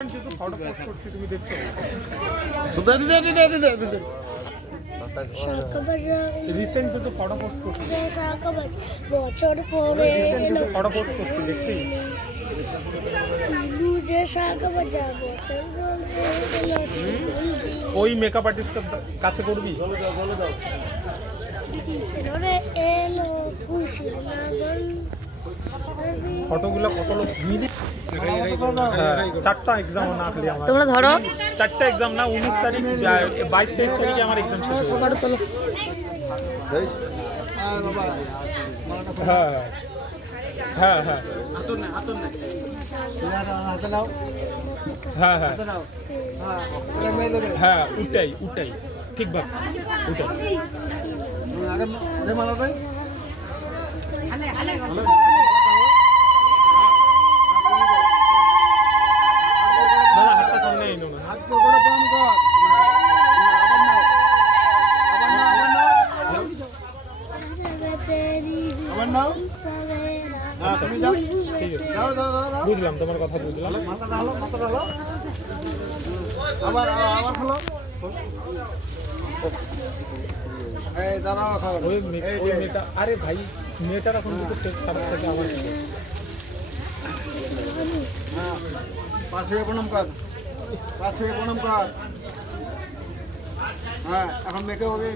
Photo post করছি তুমি দেখছো? রিসেন্ট কিছু ফটো পোস্ট করছি। বছর পরে রিসেন্ট কিছু ফটো পোস্ট করছি দেখছিস? বুঝে শাক বাজা বছর ওই মেকআপ আর্টিস্টের কাছে করবি? পরে এলো খুশির লাগন ফটোগুলো কত লোক চারটা এক্সাম না খালি আমার। তোমরা ধরো চারটা এক্সাম না, 19 তারিখ 22-23 তারিখে আমার এক্সাম শেষ হবে। ফটো তোলো। হ্যাঁ হ্যাঁ হ্যাঁ হ্যাঁ হ্যাঁ হ্যাঁ উঠাই উঠাই ঠিক ভাবছি উঠাই। না না হাতটা সামনে এনো না। ঠিক আছে বুঝলাম, তোমার কথা বুঝলাম। ওই মেয়েটা, আরে ভাই মেয়েটার এখন কিন্তু পেট খারাপ থাকে আমার কাছে। পাশে প্রণাম কর, পাশে প্রণাম কর। হ্যাঁ এখন মেয়েকে হবে